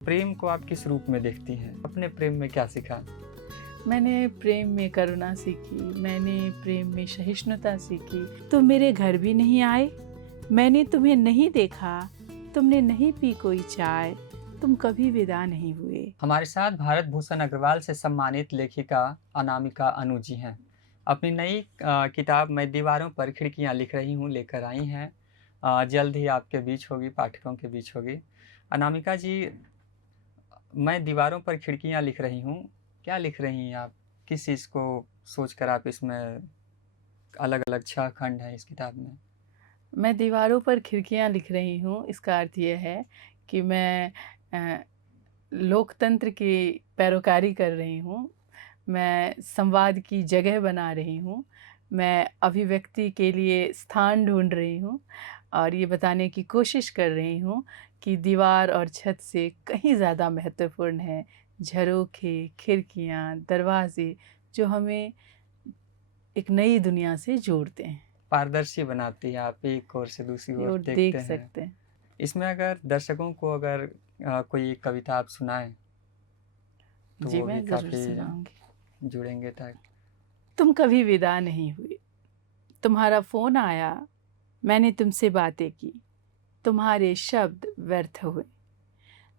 प्रेम को आप किस रूप में देखती हैं? अपने प्रेम में क्या सीखा? मैंने प्रेम में करुणा सीखी, मैंने प्रेम में सहिष्णुता सीखी। तुम मेरे घर भी नहीं आए, मैंने तुम्हें नहीं देखा, तुमने नहीं पी कोई चाय, तुम कभी विदा नहीं हुए। हमारे साथ भारत भूषण अग्रवाल से सम्मानित लेखिका अनामिका अनु जी हैं। अपनी नई किताब मैं दीवारों पर खिड़कियां लिख रही हूँ लेकर आई हैं। जल्द ही आपके बीच होगी, पाठकों के बीच होगी। अनामिका जी, मैं दीवारों पर खिड़कियां लिख रही हूँ, क्या लिख रही हैं आप? किस चीज़ को सोचकर आप इसमें अलग अलग 6 खंड हैं इस किताब में? मैं दीवारों पर खिड़कियां लिख रही हूँ, इसका अर्थ यह है कि मैं लोकतंत्र की पैरोकारी कर रही हूँ। मैं संवाद की जगह बना रही हूँ। मैं अभिव्यक्ति के लिए स्थान ढूंढ रही हूँ और ये बताने की कोशिश कर रही हूँ कि दीवार और छत से कहीं ज़्यादा महत्वपूर्ण है झरोखे, खिड़कियाँ, दरवाजे, जो हमें एक नई दुनिया से जोड़ते हैं पारदर्शी बनाती है, आप एक ओर से दूसरी ओर और देखते देख हैं। सकते हैं। इसमें अगर दर्शकों को अगर कोई कविता आप सुनाएं तो जी, वो भी मैं ज़रूर काफ़ी सुनाऊंगी। जुड़ेंगे तक। तुम कभी विदा नहीं हुए, तुम्हारा फ़ोन आया, मैंने तुमसे बातें की, तुम्हारे शब्द व्यर्थ हुए।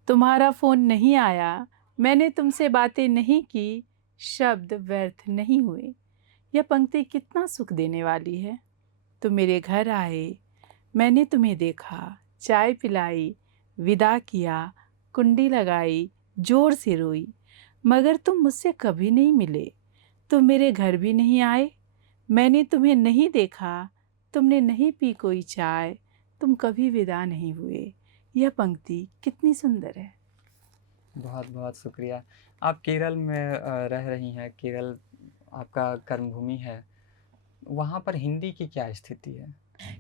तुम्हारा फ़ोन नहीं आया, मैंने तुमसे बातें नहीं की, शब्द व्यर्थ नहीं हुए। यह पंक्ति कितना सुख देने वाली है। तुम मेरे घर आए, मैंने तुम्हें देखा, चाय पिलाई, विदा किया, कुंडी लगाई, ज़ोर से रोई, मगर तुम मुझसे कभी नहीं मिले। तुम मेरे घर भी नहीं आए, मैंने तुम्हें नहीं देखा, तुमने नहीं पी कोई चाय, तुम कभी विदा नहीं हुए। यह पंक्ति कितनी सुंदर है। बहुत बहुत शुक्रिया। आप केरल में रह रही हैं, केरल आपका कर्मभूमि है। वहाँ पर हिंदी की क्या स्थिति है?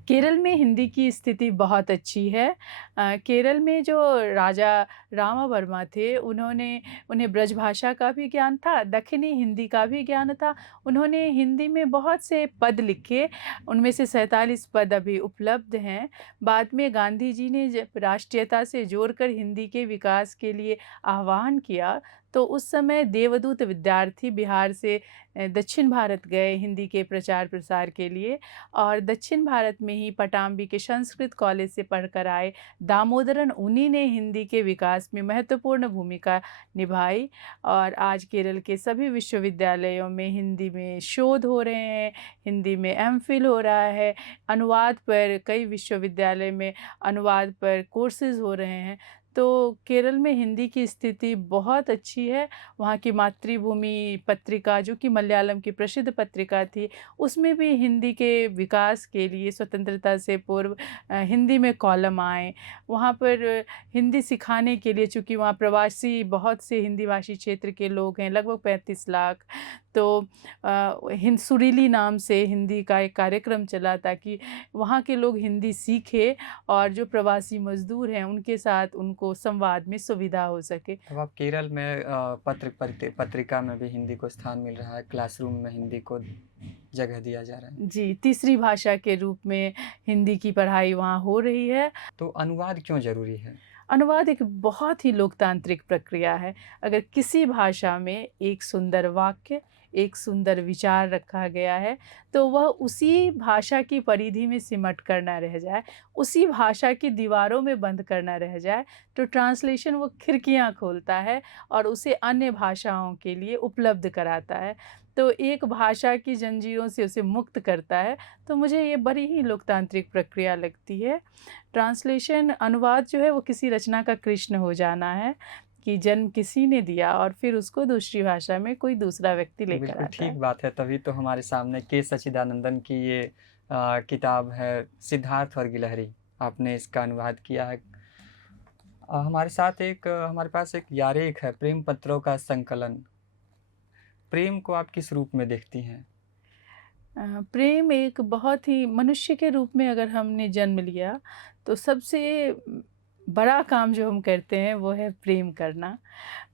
केरल में हिंदी की स्थिति बहुत अच्छी है। केरल में जो राजा रामावर्मा थे, उन्हें ब्रज भाषा का भी ज्ञान था, दक्षिणी हिंदी का भी ज्ञान था। उन्होंने हिंदी में बहुत से पद लिखे, उनमें से 47 पद अभी उपलब्ध हैं। बाद में गांधी जी ने जब राष्ट्रीयता से जोड़कर हिंदी के विकास के लिए आह्वान किया, तो उस समय देवदूत विद्यार्थी बिहार से दक्षिण भारत गए हिंदी के प्रचार प्रसार के लिए, और दक्षिण भारत में ही पटाम्बी के संस्कृत कॉलेज से पढ़कर आए दामोदरन, उन्हीं ने हिंदी के विकास में महत्वपूर्ण भूमिका निभाई। और आज केरल के सभी विश्वविद्यालयों में हिंदी में शोध हो रहे हैं, हिंदी में एमफिल हो रहा है, अनुवाद पर कई विश्वविद्यालय में अनुवाद पर कोर्सेज हो रहे हैं। तो केरल में हिंदी की स्थिति बहुत अच्छी है। वहाँ की मातृभूमि पत्रिका, जो कि मलयालम की प्रसिद्ध पत्रिका थी, उसमें भी हिंदी के विकास के लिए स्वतंत्रता से पूर्व हिंदी में कॉलम आए। वहाँ पर हिंदी सिखाने के लिए, चूँकि वहाँ प्रवासी बहुत से हिंदी भाषी क्षेत्र के लोग हैं, लगभग 35 लाख, तो सुरीली नाम से हिंदी का एक कार्यक्रम चला ताकि वहाँ के लोग हिंदी सीखें और जो प्रवासी मजदूर हैं उनके साथ उनको संवाद में सुविधा हो सके। अब आप केरल में पत्रिका में भी हिंदी को स्थान मिल रहा है, क्लासरूम में हिंदी को जगह दिया जा रहा है। जी, तीसरी भाषा के रूप में हिंदी की पढ़ाई वहाँ हो रही है। तो अनुवाद क्यों ज़रूरी है? अनुवाद एक बहुत ही लोकतांत्रिक प्रक्रिया है। अगर किसी भाषा में एक सुंदर वाक्य, एक सुंदर विचार रखा गया है, तो वह उसी भाषा की परिधि में सिमट कर ना रह जाए, उसी भाषा की दीवारों में बंद कर ना रह जाए, तो ट्रांसलेशन वो खिड़कियाँ खोलता है और उसे अन्य भाषाओं के लिए उपलब्ध कराता है। तो एक भाषा की जंजीरों से उसे मुक्त करता है। तो मुझे ये बड़ी ही लोकतांत्रिक प्रक्रिया लगती है। ट्रांसलेशन, अनुवाद जो है वो किसी रचना का कृष्ण हो जाना है कि जन्म किसी ने दिया और फिर उसको दूसरी भाषा में कोई दूसरा व्यक्ति लेकर बिल्कुल आता ठीक है। बात है, तभी तो हमारे सामने के सच्चिदानंदन की ये किताब है सिद्धार्थ और गिलहरी, आपने इसका अनुवाद किया है। हमारे साथ हमारे पास एक यारेख है, प्रेम पत्रों का संकलन। प्रेम को आप किस रूप में देखती हैं? प्रेम एक बहुत ही, मनुष्य के रूप में अगर हमने जन्म लिया तो सबसे बड़ा काम जो हम करते हैं वो है प्रेम करना।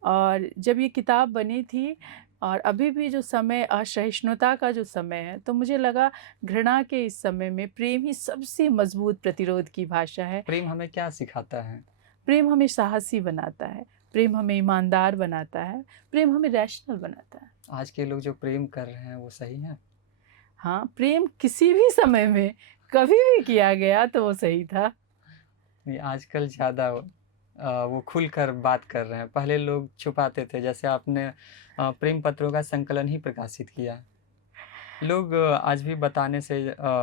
और जब ये किताब बनी थी और अभी भी जो समय असहिष्णुता का जो समय है, तो मुझे लगा घृणा के इस समय में प्रेम ही सबसे मजबूत प्रतिरोध की भाषा है। प्रेम हमें क्या सिखाता है? प्रेम हमें साहसी बनाता है, प्रेम हमें ईमानदार बनाता है, प्रेम हमें रैशनल बनाता है। आज के लोग जो प्रेम कर रहे हैं वो सही है? हाँ, प्रेम किसी भी समय में कभी भी किया गया तो वो सही था। नहीं, आजकल ज़्यादा वो खुलकर बात कर रहे हैं। पहले लोग छुपाते थे, जैसे आपने प्रेम पत्रों का संकलन ही प्रकाशित किया। लोग आज भी बताने से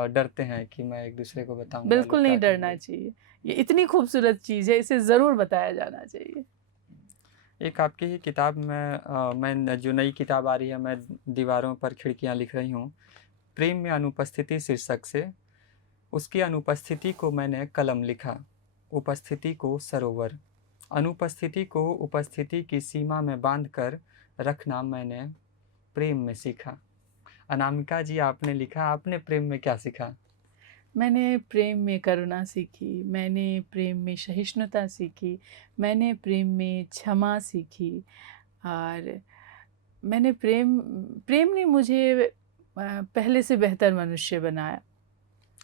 डरते हैं कि मैं एक-दूसरे को बताऊँगा, बिल्कुल लोग नहीं क्या डरना कहेंगे? चाहिए। ये इतनी खूबसूरत चीज़ है, इसे ज़रूर बताया जाना चाहिए। एक आपकी ही किताब में मैं जो नई किताब आ रही है, मैं दीवारों पर खिड़कियाँ लिख रही हूँ, प्रेम में अनुपस्थिति शीर्षक से, उसकी अनुपस्थिति को मैंने कलम लिखा, उपस्थिति को सरोवर। अनुपस्थिति को उपस्थिति की सीमा में बाँधकर रखना मैंने प्रेम में सीखा। अनामिका जी, आपने लिखा, आपने प्रेम में क्या सीखा? मैंने प्रेम में करुणा सीखी, मैंने प्रेम में सहिष्णुता सीखी, मैंने प्रेम में क्षमा सीखी और मैंने प्रेम प्रेम ने मुझे पहले से बेहतर मनुष्य बनाया।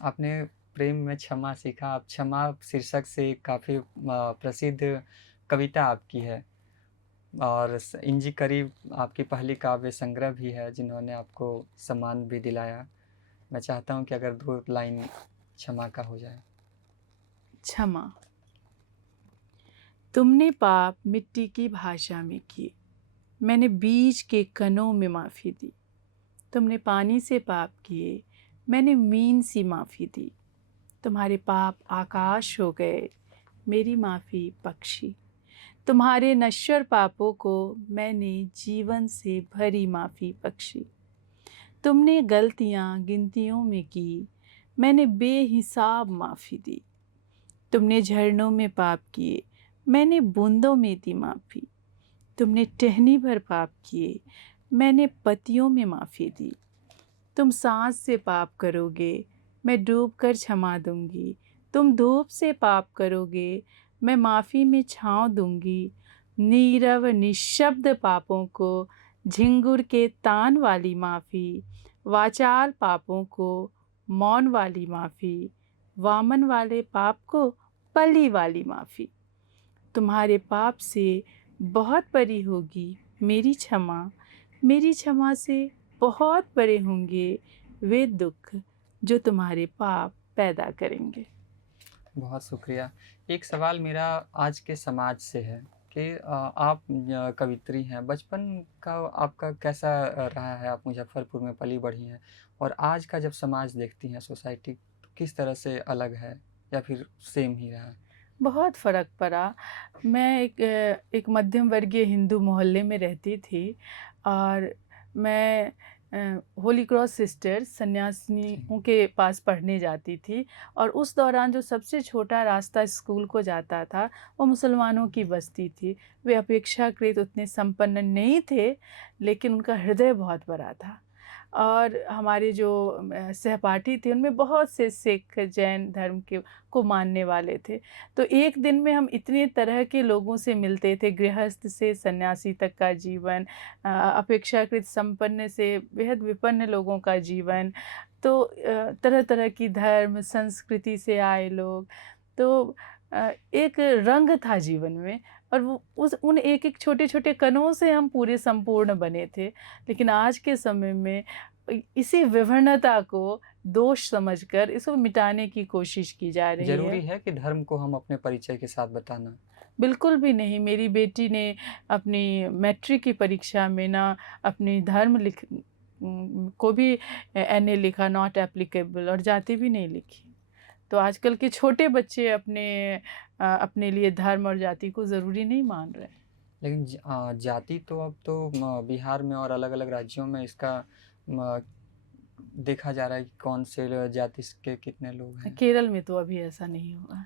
आपने प्रेम में क्षमा सीखा। आप क्षमा शीर्षक से काफ़ी प्रसिद्ध कविता आपकी है, और इंजी करीब आपकी पहली काव्य संग्रह भी है जिन्होंने आपको सम्मान भी दिलाया। मैं चाहता हूँ कि अगर 2 लाइन क्षमा का हो जाए। क्षमा। तुमने पाप मिट्टी की भाषा में किए, मैंने बीज के कणों में माफ़ी दी। तुमने पानी से पाप किए, मैंने मीन सी माफ़ी दी। तुम्हारे पाप आकाश हो गए, मेरी माफ़ी पक्षी। तुम्हारे नश्वर पापों को मैंने जीवन से भरी माफ़ी बख्शी। तुमने गलतियाँ गिनतियों में की, मैंने बेहिसाब माफ़ी दी। तुमने झरनों में पाप किए, मैंने बूंदों में दी माफ़ी। तुमने टहनी भर पाप किए, मैंने पतियों में माफ़ी दी। तुम सांस से पाप करोगे, मैं डूब कर क्षमा दूंगी। तुम धूप से पाप करोगे, मैं माफ़ी में छाँव दूंगी। नीरव निःशब्द पापों को झिंगुर के तान वाली माफ़ी, वाचाल पापों को मौन वाली माफ़ी, वामन वाले पाप को पली वाली माफ़ी। तुम्हारे पाप से बहुत बड़ी होगी मेरी क्षमा, मेरी क्षमा से बहुत बड़े होंगे वे दुख जो तुम्हारे पाप पैदा करेंगे। बहुत शुक्रिया। एक सवाल मेरा आज के समाज से है कि आप कवित्री हैं, बचपन का आपका कैसा रहा है? आप मुज़फ्फ़रपुर में पली-बढ़ी हैं, और आज का जब समाज देखती हैं, सोसाइटी, तो किस तरह से अलग है या फिर सेम ही रहा है? बहुत फ़र्क पड़ा। मैं एक मध्यम वर्गीय हिंदू मोहल्ले में रहती थी और मैं होली क्रॉस सिस्टर्स जी। सन्यासिनियों के पास पढ़ने जाती थी और उस दौरान जो सबसे छोटा रास्ता स्कूल को जाता था, वो मुसलमानों की बस्ती थी। वे अपेक्षाकृत उतने संपन्न नहीं थे, लेकिन उनका हृदय बहुत बड़ा था और हमारे जो सहपाठी थे, उनमें बहुत से सिख, जैन धर्म के को मानने वाले थे। तो एक दिन में हम इतने तरह के लोगों से मिलते थे, गृहस्थ से सन्यासी तक का जीवन, अपेक्षाकृत संपन्न से बेहद विपन्न लोगों का जीवन, तो तरह-तरह की धर्म, संस्कृति से आए लोग। तो एक रंग था जीवन में और वो उस उन एक-एक छोटे-छोटे कणों से हम पूरे संपूर्ण बने थे। लेकिन आज के समय में इसी विभिन्नता को दोष समझकर इसको मिटाने की कोशिश की जा रही है। ज़रूरी है कि धर्म को हम अपने परिचय के साथ बताना? बिल्कुल भी नहीं। मेरी बेटी ने अपनी मैट्रिक की परीक्षा में ना अपनी धर्म को भी एनए लिखा, नॉट एप्लीकेबल, और जाति भी नहीं लिखी। तो आजकल के छोटे बच्चे अपने लिए धर्म और जाति को ज़रूरी नहीं मान रहे। लेकिन जाति तो अब तो बिहार में और अलग-अलग राज्यों में इसका म देखा जा रहा है कि कौन से जाति के कितने लोग हैं। केरल में तो अभी ऐसा नहीं हुआ।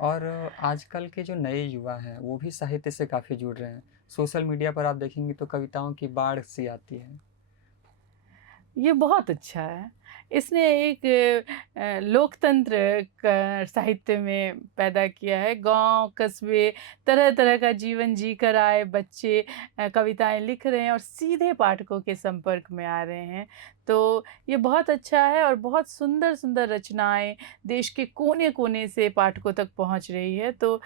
और आजकल के जो नए युवा हैं, वो भी साहित्य से काफ़ी जुड़ रहे हैं। सोशल मीडिया पर आप देखेंगे तो कविताओं की बाढ़ सी आती है। ये बहुत अच्छा है। इसने एक लोकतंत्र का साहित्य में पैदा किया है। गाँव, कस्बे, तरह-तरह का जीवन जीकर आए बच्चे कविताएँ लिख रहे हैं और सीधे पाठकों के संपर्क में आ रहे हैं। तो ये बहुत अच्छा है और बहुत सुंदर-सुंदर रचनाएँ देश के कोने-कोने से पाठकों तक पहुँच रही है। तो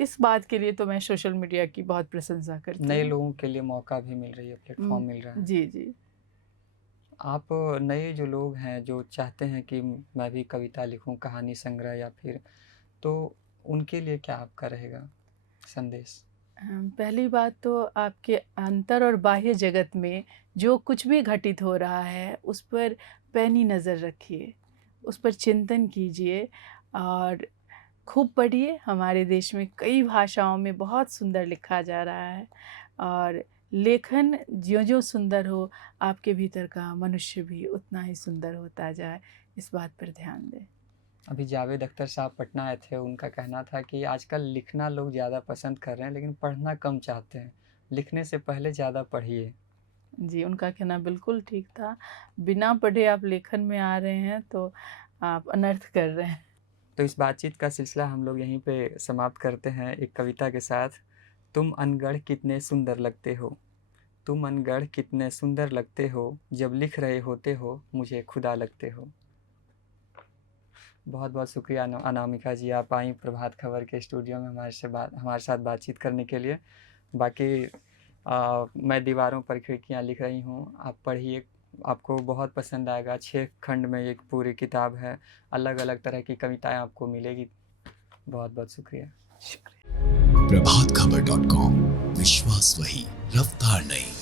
इस बात के लिए तो मैं सोशल मीडिया की बहुत प्रशंसा करती नए हूँ। लोगों के लिए मौका भी मिल रही है, प्लेटफ़ॉर्म मिल रहा है। जी, जी। आप नए जो लोग हैं जो चाहते हैं कि मैं भी कविता लिखूं, कहानी संग्रह या फिर, तो उनके लिए क्या आपका रहेगा संदेश? पहली बात तो आपके अंतर और बाह्य जगत में जो कुछ भी घटित हो रहा है उस पर पैनी नज़र रखिए, उस पर चिंतन कीजिए और खूब पढ़िए। हमारे देश में कई भाषाओं में बहुत सुंदर लिखा जा रहा है और लेखन ज्यों-ज्यों सुंदर हो, आपके भीतर का मनुष्य भी उतना ही सुंदर होता जाए, इस बात पर ध्यान दें। अभी जावेद अख्तर साहब पटना आए थे, उनका कहना था कि आजकल लिखना लोग ज़्यादा पसंद कर रहे हैं लेकिन पढ़ना कम चाहते हैं। लिखने से पहले ज़्यादा पढ़िए। जी, उनका कहना बिल्कुल ठीक था। बिना पढ़े आप लेखन में आ रहे हैं तो आप अनर्थ कर रहे हैं। तो इस बातचीत का सिलसिला हम लोग यहीं पे समाप्त करते हैं एक कविता के साथ। तुम अनगढ़ कितने सुंदर लगते हो, तुम अनगढ़ कितने सुंदर लगते हो, जब लिख रहे होते हो मुझे खुदा लगते हो। बहुत बहुत शुक्रिया अनामिका जी, आप आई प्रभात खबर के स्टूडियो में हमारे साथ बातचीत करने के लिए। बाकी मैं दीवारों पर खिड़कियाँ लिख रही हूँ, आप पढ़िए, आपको बहुत पसंद आएगा। 6 खंड में एक पूरी किताब है, अलग अलग तरह की कविताएं आपको मिलेगी। बहुत बहुत शुक्रिया। शुक्रिया। प्रभात खबर .com, विश्वास वही, रफ्तार नहीं।